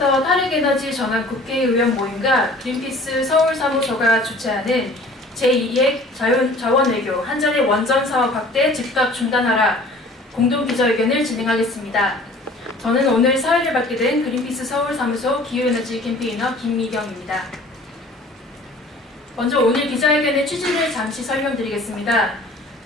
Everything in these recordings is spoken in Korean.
오늘부터 탈핵에너지 전환 국회의원 모임과 그린피스 서울사무소가 주최하는 제2의 자원외교 한전의 원전 사업 확대 즉각 중단하라 공동 기자회견을 진행하겠습니다. 저는 오늘 사회를 맡게 된 그린피스 서울사무소 기후에너지 캠페이너 김미경입니다. 먼저 오늘 기자회견의 취지를 잠시 설명드리겠습니다.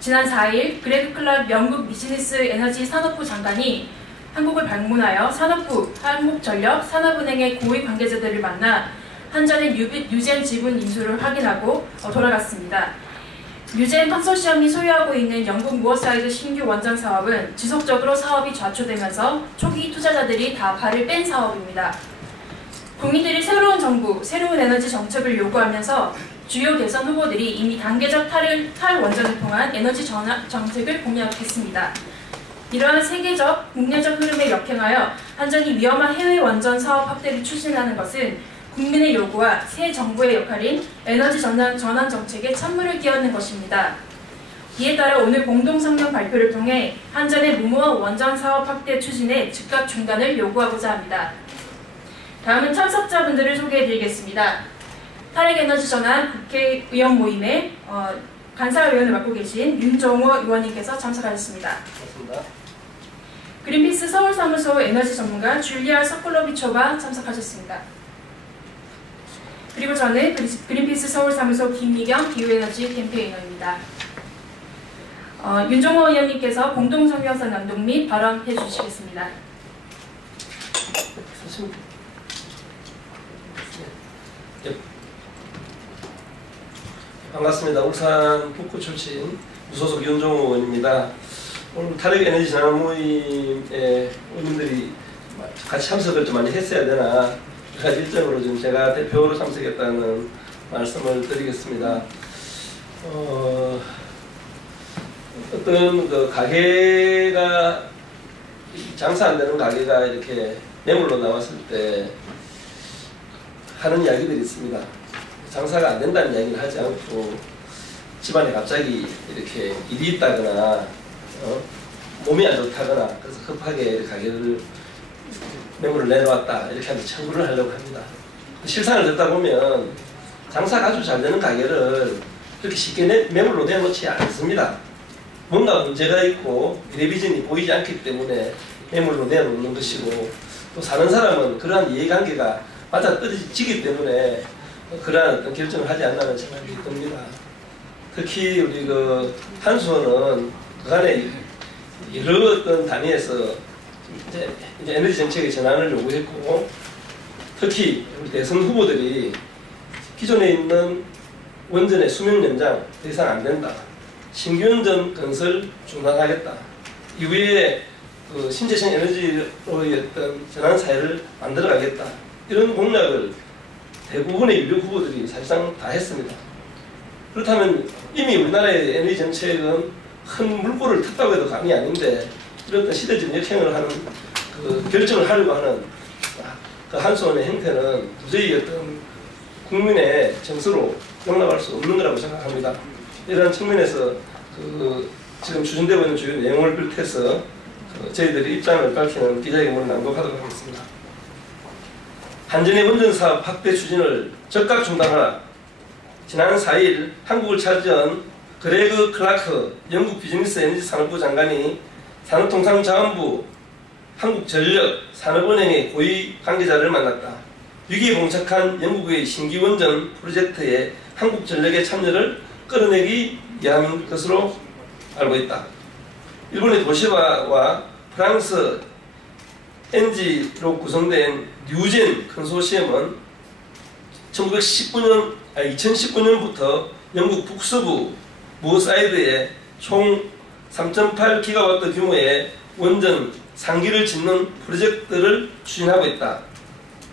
지난 4일 그레그 클락 영국 비즈니스 에너지 산업부 장관이 한국을 방문하여 산업부, 한국전력, 산업은행의 고위 관계자들을 만나 한전의 유젠 지분 인수를 확인하고 돌아갔습니다. 유젠 컨소시엄이 소유하고 있는 영국 무어사이드 신규 원전 사업은 지속적으로 사업이 좌초되면서 초기 투자자들이 다 발을 뺀 사업입니다. 국민들이 새로운 정부, 새로운 에너지 정책을 요구하면서 주요 대선 후보들이 이미 단계적 탈원전을 통한 에너지 전환 정책을 공약했습니다. 이러한 세계적, 국내적 흐름에 역행하여 한전이 위험한 해외 원전 사업 확대를 추진하는 것은 국민의 요구와 새 정부의 역할인 에너지 전환 정책에 찬물을 끼얹는 것입니다. 이에 따라 오늘 공동성명 발표를 통해 한전의 무모한 원전 사업 확대 추진의 즉각 중단을 요구하고자 합니다. 다음은 참석자분들을 소개해드리겠습니다. 탈핵에너지 전환 국회의원 모임에 간사위원을 맡고 계신 윤정호 의원님께서 참석하셨습니다. 고맙습니다. 그린피스 서울사무소 에너지 전문가 줄리아 서콜로비초가 참석하셨습니다. 그리고 저는 그린피스 서울사무소 김미경 기후에너지 캠페이너입니다. 윤정호 의원님께서 공동성명서 낭독 및 발언해 주시겠습니다. 반갑습니다. 울산 북구 출신 무소속 윤정호 의원입니다. 오늘 탈핵에너지 전환 모임에 의원들이 같이 참석을 좀 많이 했어야 되나 여러 가지 일정으로 좀 제가 대표로 참석했다는 말씀을 드리겠습니다. 어떤 그 가게가 장사 안 되는 가게가 이렇게 매물로 나왔을 때 하는 이야기들이 있습니다. 장사가 안 된다는 이야기를 하지 않고 집안에 갑자기 이렇게 일이 있다거나 몸이 안 좋다거나 그래서 급하게 가게를 매물을 내놓았다 이렇게 하면서 청구를 하려고 합니다. 실상을 듣다 보면 장사가 아주 잘 되는 가게를 그렇게 쉽게 매물로 내놓지 않습니다. 뭔가 문제가 있고 미래비전이 보이지 않기 때문에 매물로 내놓는 것이고 또 사는 사람은 그러한 이해관계가 맞아떨어지기 때문에 그러한 어떤 결정을 하지 않나는 생각이 듭니다. 특히 우리 그 한수원은 그간에 여러 어떤 단위에서 이제 에너지 정책의 전환을 요구했고 특히 우리 대선 후보들이 기존에 있는 원전의 수명 연장 더 이상 안 된다. 신규 원전 건설 중단하겠다. 이후에 그 신재생 에너지로의 어떤 전환 사회를 만들어가겠다. 이런 공약을 대부분의 유력 후보들이 사실상 다 했습니다. 그렇다면 이미 우리나라의 에너지 정책은 큰 물꼬를 텄다고 해도 감이 아닌데 이런 시대적 역행을 하는 그 결정을 하려고 하는 그 한수원의 행태는 도저히 어떤 국민의 정서로 용납할 수 없는 거라고 생각합니다. 이러한 측면에서 그 지금 추진되고 있는 주요 내용을 비롯해서 저희들이 입장을 밝히는 기자회견을 낭독하도록 하겠습니다. 한전의 원전 사업 확대 추진을 즉각 중단하라. 지난 4일 한국을 찾은 그레그 클라크 영국 비즈니스 에너지 산업부 장관이 산업통상자원부, 한국전력, 산업은행의 고위 관계자를 만났다. 위기에 봉착한 영국의 신규 원전 프로젝트에 한국전력의 참여를 끌어내기 위한 것으로 알고 있다. 일본의 도시바와 프랑스 엔지로 구성된 유젠 컨소시엄은 2019년부터 영국 북서부 무어사이드에 총 3.8기가와트 규모의 원전 상기를 짓는 프로젝트를 추진하고 있다.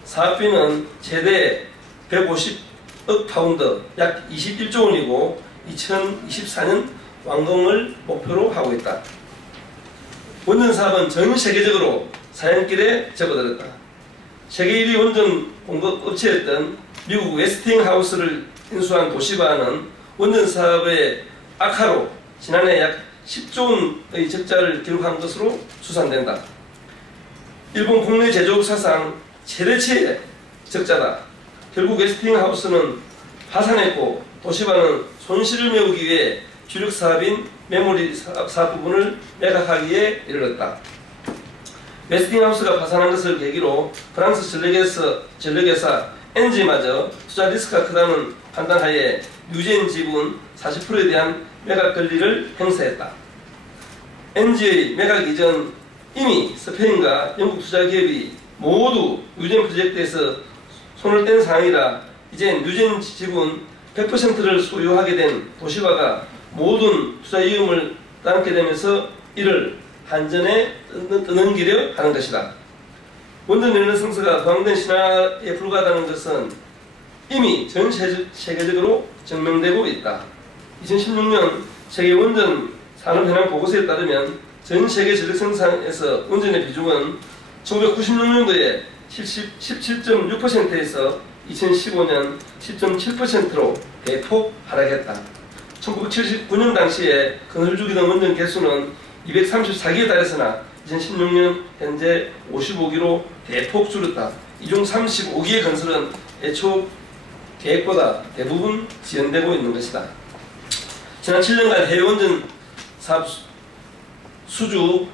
사업비는 최대 150억 파운드, 약 21조 원이고 2024년 완공을 목표로 하고 있다. 원전 사업은 전 세계적으로 사연길에 접어들었다. 세계 1위 원전 공급 업체였던 미국 웨스팅하우스를 인수한 도시바는 원전 사업의 악화로 지난해 약 10조 원의 적자를 기록한 것으로 추산된다. 일본 국내 제조업 사상 최대치의 적자다. 결국 웨스팅하우스는 파산했고 도시바는 손실을 메우기 위해 주력 사업인 메모리 사업 부분을 매각하기에 이르렀다. 웨스팅하우스가 파산한 것을 계기로 프랑스 전력회사 엔지마저 투자 리스크가 크다는 판단하에 뉴젠 지분 40%에 대한 매각 권리를 행사했다. 엔지의 매각 이전 이미 스페인과 영국 투자 기업이 모두 뉴젠 프로젝트에서 손을 뗀 상황이라 이제 뉴젠 지분 100%를 소유하게 된 도시바가 모든 투자 위험을担게 되면서 이를 한전에 떠넘기려 하는 것이다. 원전 연료 성수가 부합된 신화에 불과하다는 것은 이미 전 세계적으로 증명되고 있다. 2016년 세계 원전 산업현황 보고서에 따르면 전 세계 전력 생산에서 원전의 비중은 1996년도에 17.6%에서 2015년 10.7%로 대폭 하락했다. 1979년 당시에 건설주기던 원전 개수는 234기에 달했으나 2016년 현재 55기로 대폭 줄었다. 이 중 35기의 건설은 애초 계획보다 대부분 지연되고 있는 것이다. 지난 7년간 해외 원전 사업 수주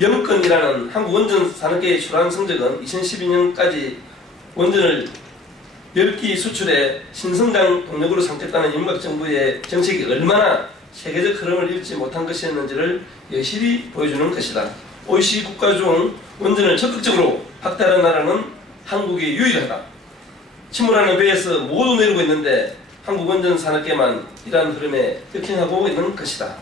0건이라는 한국 원전 산업계의 초라한 성적은 2012년까지 원전을 10기 수출에 신성장 동력으로 삼겠다는 윤곽 정부의 정책이 얼마나 세계적 흐름을 읽지 못한 것이었는지를 여실히 보여주는 것이다. OECD 국가 중 원전을 적극적으로 확대하는 나라는 한국이 유일하다. 침몰하는 배에서 모두 내리고 있는데 한국 원전 산업계만 이러한 흐름에 역행하고 있는 것이다.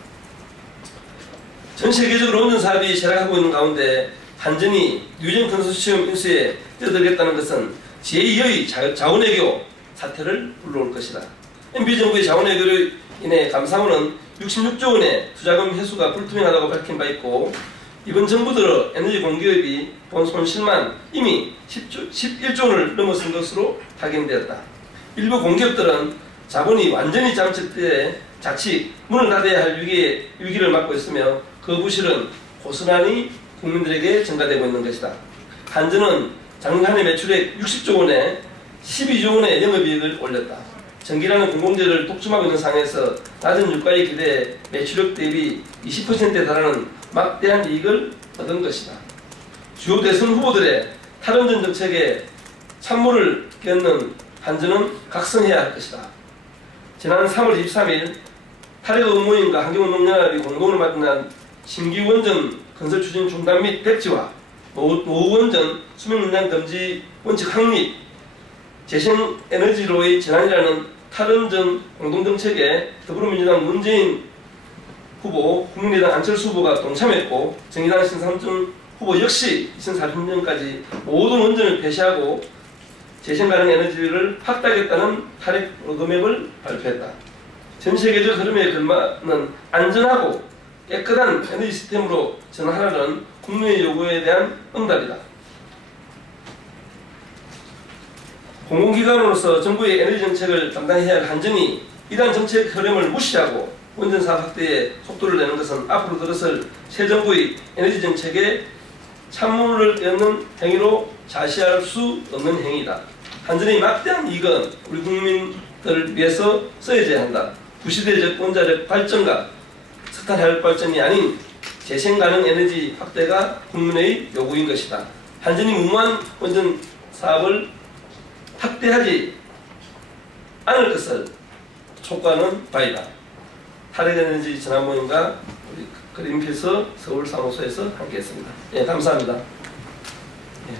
전 세계적으로 원전 사업이 쇠락하고 있는 가운데 한전이 뉴젠 컨소시엄 인수에 뛰어들겠다는 것은 제2의 자원외교 사태를 불러올 것이다. MB정부의 자원외교로 인해 감사원은 66조 원의 투자금 회수가 불투명하다고 밝힌 바 있고 이번 정부 들어 에너지 공기업이 본 손실만 이미 11조 원을 넘어선 것으로 확인되었다. 일부 공기업들은 자본이 완전히 잠식돼 자칫 문을 닫아야 할 위기를 맞고 있으며 그 부실은 고스란히 국민들에게 전가되고 있는 것이다. 한전은 작년 한 해 매출액 60조 원에 12조 원의 영업이익을 올렸다. 전기라는 공공재를 독점하고 있는 상황에서 낮은 유가에 기대해 매출액 대비 20%에 달하는 막대한 이익을 얻은 것이다. 주요 대선 후보들의 탈원전 정책에 찬물을 끼얹는 한전은 각성해야 할 것이다. 지난 3월 23일 탈핵 의무인과 환경운동연합이 공동으로 만난 신규 원전 건설 추진 중단 및 백지화, 노후 원전 수명 연장 금지 원칙 확립, 재생에너지로의 전환이라는 탈원전 공동정책에 더불어민주당 문재인 후보, 국민의당 안철수 후보가 동참했고 정의당 신상준 후보 역시 2040년까지 모든 원전을 폐쇄하고 재생가능 에너지를 확대하겠다는 탈핵 로드맵을 발표했다. 전 세계적 흐름에 걸맞는 안전하고 깨끗한 에너지 시스템으로 전환하라는 국민의 요구에 대한 응답이다. 공공기관으로서 정부의 에너지 정책을 담당해야 할 한전이 이러한 정책 흐름을 무시하고 원전 사업 확대에 속도를 내는 것은 앞으로 들어설 새 정부의 에너지 정책에 찬물을 끼얹는 행위로 자시할 수 없는 행위다. 한전의 막대한 이익은 우리 국민들을 위해서 써야져야 한다. 구시대적 원자력 발전과 석탄 화력 발전이 아닌 재생가능 에너지 확대가 국민의 요구인 것이다. 한전이 무모한 원전 사업을 확대하지 않을 것을 촉구하는 바이다. 탈핵에너지 전환모임과 우리 그린피스 서울 사무소에서 함께했습니다. 예, 감사합니다. 예.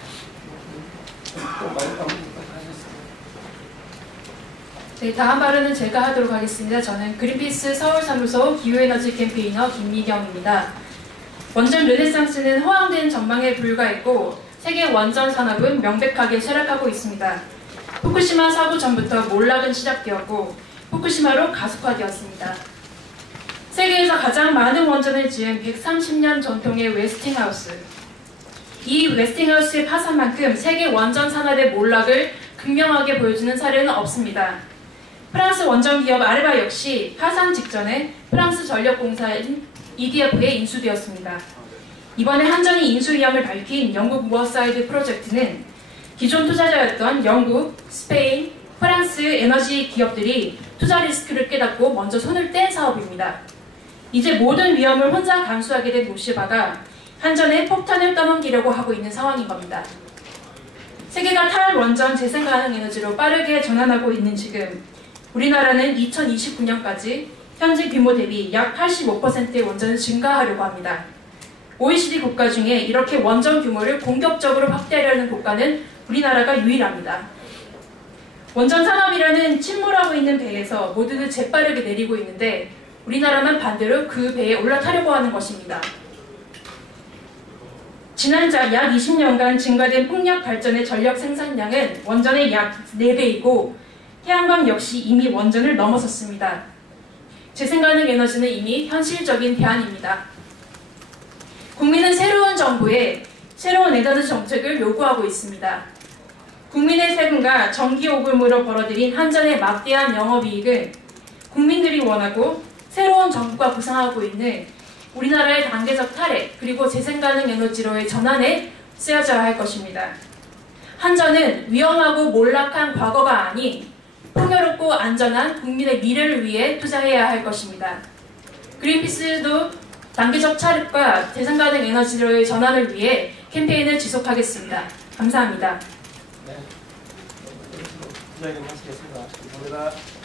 네, 다음 발언은 제가 하도록 하겠습니다. 저는 그린피스 서울 사무소 기후에너지 캠페이너 김미경입니다. 원전 르네상스는 허황된 전망에 불과했고 세계 원전 산업은 명백하게 쇠락하고 있습니다. 후쿠시마 사고 전부터 몰락은 시작되었고 후쿠시마로 가속화되었습니다. 세계에서 가장 많은 원전을 지은 130년 전통의 웨스팅하우스. 이 웨스팅하우스의 파산만큼 세계 원전 산업의 몰락을 극명하게 보여주는 사례는 없습니다. 프랑스 원전기업 아르바 역시 파산 직전에 프랑스 전력공사인 EDF에 인수되었습니다. 이번에 한전이 인수 의향을 밝힌 영국 무어사이드 프로젝트는 기존 투자자였던 영국, 스페인, 프랑스 에너지 기업들이 투자 리스크를 깨닫고 먼저 손을 뗀 사업입니다. 이제 모든 위험을 혼자 감수하게 된 도시바가 한전에 폭탄을 떠넘기려고 하고 있는 상황인 겁니다. 세계가 탈원전 재생가능 에너지로 빠르게 전환하고 있는 지금 우리나라는 2029년까지 현재 규모 대비 약 85%의 원전을 증가하려고 합니다. OECD 국가 중에 이렇게 원전 규모를 공격적으로 확대하려는 국가는 우리나라가 유일합니다. 원전 산업이라는 침몰하고 있는 배에서 모두들 재빠르게 내리고 있는데 우리나라만 반대로 그 배에 올라타려고 하는 것입니다. 지난 약 20년간 증가된 풍력 발전의 전력 생산량은 원전의 약 4배이고 태양광 역시 이미 원전을 넘어섰습니다. 재생가능 에너지는 이미 현실적인 대안입니다. 국민은 새로운 정부에 새로운 에너지 정책을 요구하고 있습니다. 국민의 세금과 전기요금으로 벌어들인 한전의 막대한 영업이익은 국민들이 원하고 새로운 정부가 구상하고 있는 우리나라의 단계적 탈핵 그리고 재생가능 에너지로의 전환에 쓰여져야 할 것입니다. 한전은 위험하고 몰락한 과거가 아닌 풍요롭고 안전한 국민의 미래를 위해 투자해야 할 것입니다. 그린피스도 단계적 탈핵과 재생가능 에너지로의 전환을 위해 캠페인을 지속하겠습니다. 감사합니다. 네. 부장님 하시겠습니다. 감사합니다.